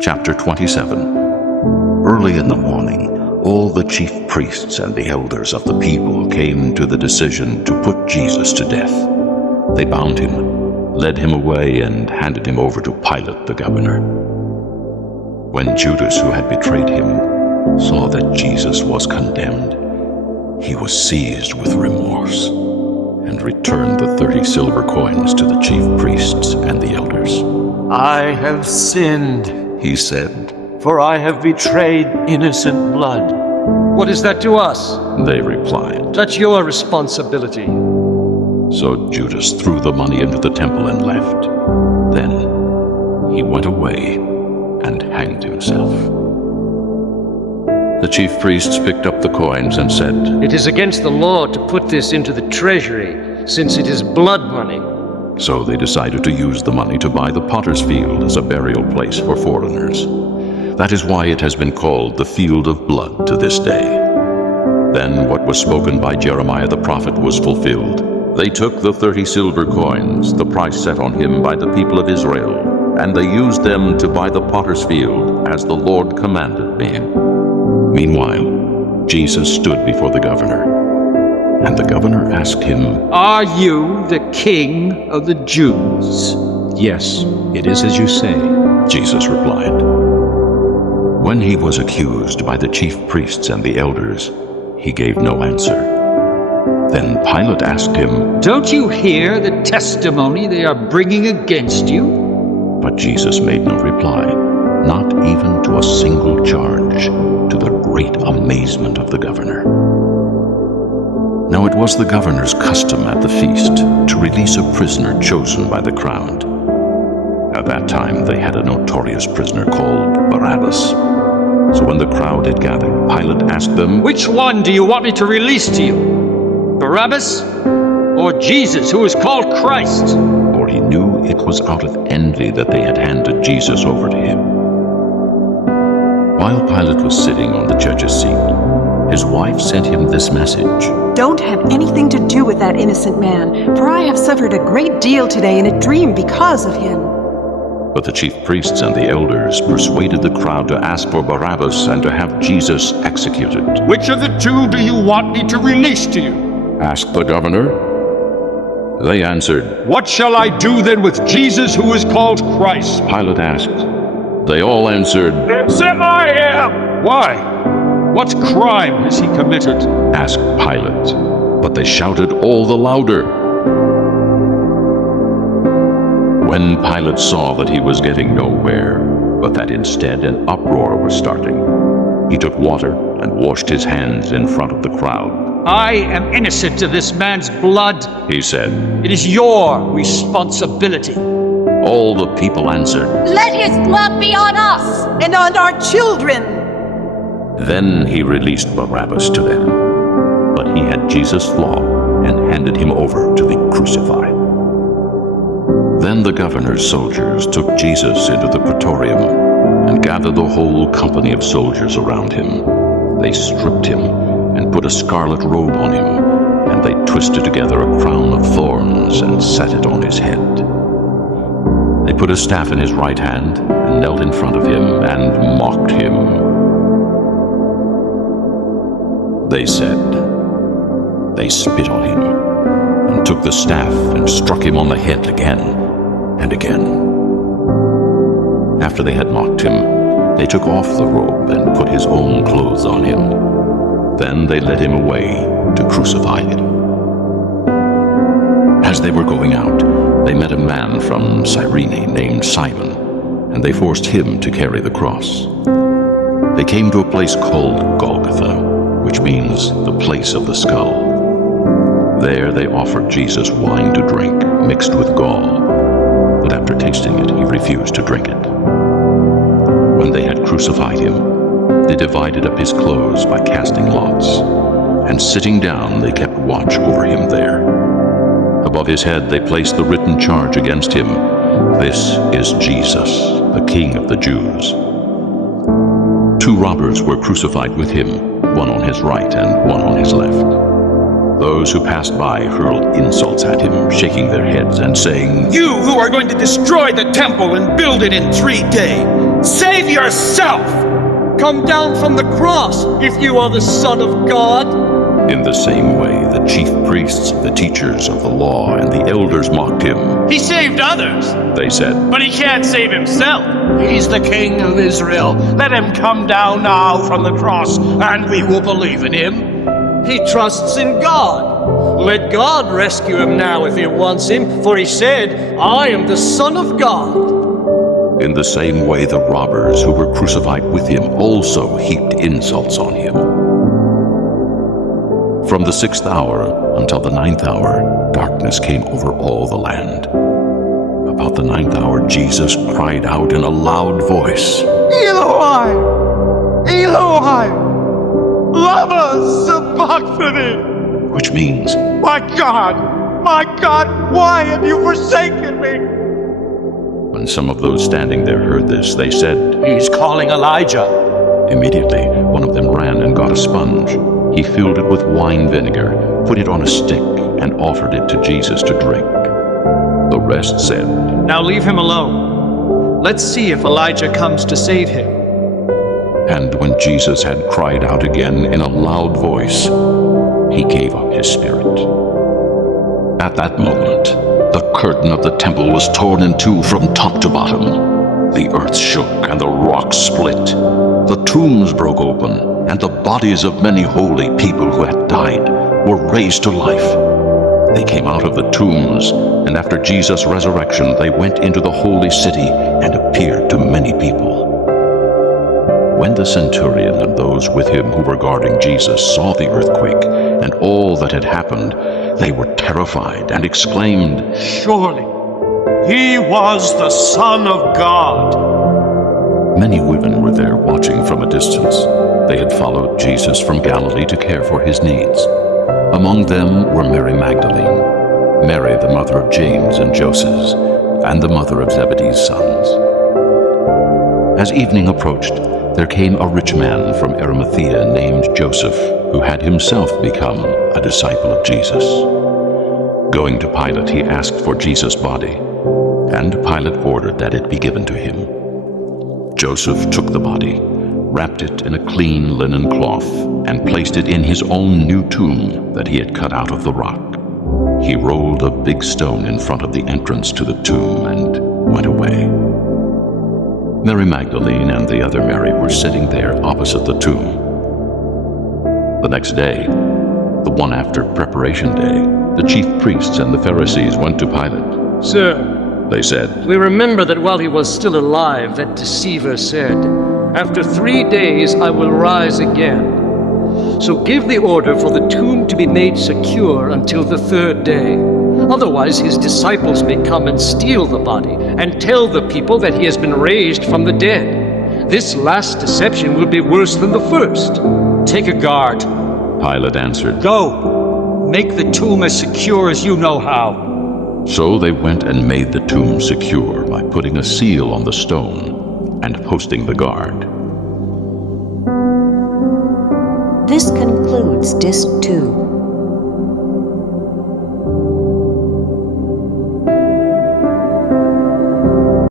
Chapter 27. Early in the morning, all the chief priests and the elders of the people came to the decision to put Jesus to death. They bound him, led him away, and handed him over to Pilate the governor. When Judas, who had betrayed him, saw that Jesus was condemned, he was seized with remorse and returned the 30 silver coins to the chief priests and the elders. "I have sinned," He said. "for I have betrayed innocent blood." "What is that to us?" They replied. "That's your responsibility." So Judas threw the money into the temple and left. Then he went away and hanged himself. The chief priests picked up the coins and said, "It is against the law to put this into the treasury, since it is blood money." So they decided to use the money to buy the potter's field as a burial place for foreigners. That is why it has been called the Field of Blood to this day. Then what was spoken by Jeremiah the prophet was fulfilled. They took the 30 silver coins, the price set on him by the people of Israel, and they used them to buy the potter's field, as the Lord commanded me. Meanwhile, Jesus stood before the governor, and the governor asked him, "Are you the king of the Jews?" Yes, it is as you say. Jesus replied. When he was accused by the chief priests and the elders, he gave no answer. Then Pilate asked him, "Don't you hear the testimony they are bringing against you?" but Jesus made no reply, not even to a single charge, to the great amazement of the governor. Now it was the governor's custom at the feast to release a prisoner chosen by the crowd. At that time they had a notorious prisoner called Barabbas. So when the crowd had gathered, Pilate asked them, "Which one do you want me to release to you? Barabbas or Jesus, who is called Christ?" For he knew it was out of envy that they had handed Jesus over to him. While Pilate was sitting on the judge's seat, his wife sent him this message. Don't have anything to do with that innocent man, for I have suffered a great deal today in a dream because of him. But the chief priests and the elders persuaded the crowd to ask for Barabbas and to have Jesus executed. "Which of the two do you want me to release to you?" asked the governor. They answered. "What shall I do then with Jesus, who is called Christ?" Pilate asked. They all answered. "I am." "Why? What crime has he committed?" asked Pilate. But they shouted all the louder. When Pilate saw that he was getting nowhere, but that instead an uproar was starting, he took water and washed his hands in front of the crowd. "I am innocent of this man's blood. He said. It is your responsibility." All the people answered. Let his blood be on us And on our children. Then he released Barabbas to them. But he had Jesus flogged and handed him over to be crucified. Then the governor's soldiers took Jesus into the praetorium and gathered the whole company of soldiers around him. They stripped him and put a scarlet robe on him, and they twisted together a crown of thorns and set it on his head. They put a staff in his right hand and knelt in front of him and mocked him. They said, they spit on him and took the staff and struck him on the head again and again. After they had mocked him, they took off the robe and put his own clothes on him. Then they led him away to crucify him. As they were going out, they met a man from Cyrene named Simon, and they forced him to carry the cross. They came to a place called Golgotha, which means the place of the skull. There they offered Jesus wine to drink, mixed with gall, but after tasting it, he refused to drink it. When they had crucified him, they divided up his clothes by casting lots, and sitting down, they kept watch over him there. Above his head they placed the written charge against him, "This is Jesus, the King of the Jews." 2 robbers were crucified with him, one on his right and one on his left. Those who passed by hurled insults at him, shaking their heads and saying, "You who are going to destroy the temple and build it in 3 days, Save yourself! Come down from the cross if you are the Son of God. In the same way, the chief priests, the teachers of the law, and the elders mocked him. He saved others, They said, but he can't save himself. He's the King of Israel. Let him come down now from the cross, and we will believe in him. He trusts in God. Let God rescue him now if he wants him, for he said, I am the Son of God. In the same way, the robbers who were crucified with him also heaped insults on him. From the 6th hour until the 9th hour, darkness came over all the land. About the 9th hour, Jesus cried out in a loud voice, Eloi, Eloi, lama sabachthani. which means, My God, why have you forsaken me? when some of those standing there heard this, they said, He's calling Elijah. Immediately, one of them ran and got a sponge. He filled it with wine vinegar, put it on a stick, and offered it to Jesus to drink. The rest said, Now leave him alone. Let's see if Elijah comes to save him. And when Jesus had cried out again in a loud voice, he gave up his spirit. At that moment, the curtain of the temple was torn in two from top to bottom. The earth shook and the rocks split. The tombs broke open, and the bodies of many holy people who had died were raised to life. They came out of the tombs, and after Jesus' resurrection, they went into the holy city and appeared to many people. When the centurion and those with him who were guarding Jesus saw the earthquake and all that had happened, they were terrified and exclaimed, Surely, he was the Son of God. Many women were there watching from a distance. They had followed Jesus from Galilee to care for his needs. Among them were Mary Magdalene, Mary the mother of James and Joses, and the mother of Zebedee's sons. As evening approached, there came a rich man from Arimathea named Joseph, who had himself become a disciple of Jesus. Going to Pilate, he asked for Jesus' body, and Pilate ordered that it be given to him. Joseph took the body, wrapped it in a clean linen cloth, and placed it in his own new tomb that he had cut out of the rock. He rolled a big stone in front of the entrance to the tomb and went away. Mary Magdalene and the other Mary were sitting there opposite the tomb. The next day, the one after Preparation Day, the chief priests and the Pharisees went to Pilate. Sir, They said, we remember that while he was still alive, that deceiver said, After 3 days I will rise again. So give the order for the tomb to be made secure until the 3rd day. Otherwise his disciples may come and steal the body and tell the people that he has been raised from the dead. This last deception will be worse than the first. Take a guard. Pilate answered. Go. Make the tomb as secure as you know how. So they went and made the tomb secure by putting a seal on the stone and posting the guard. This concludes Disc 2.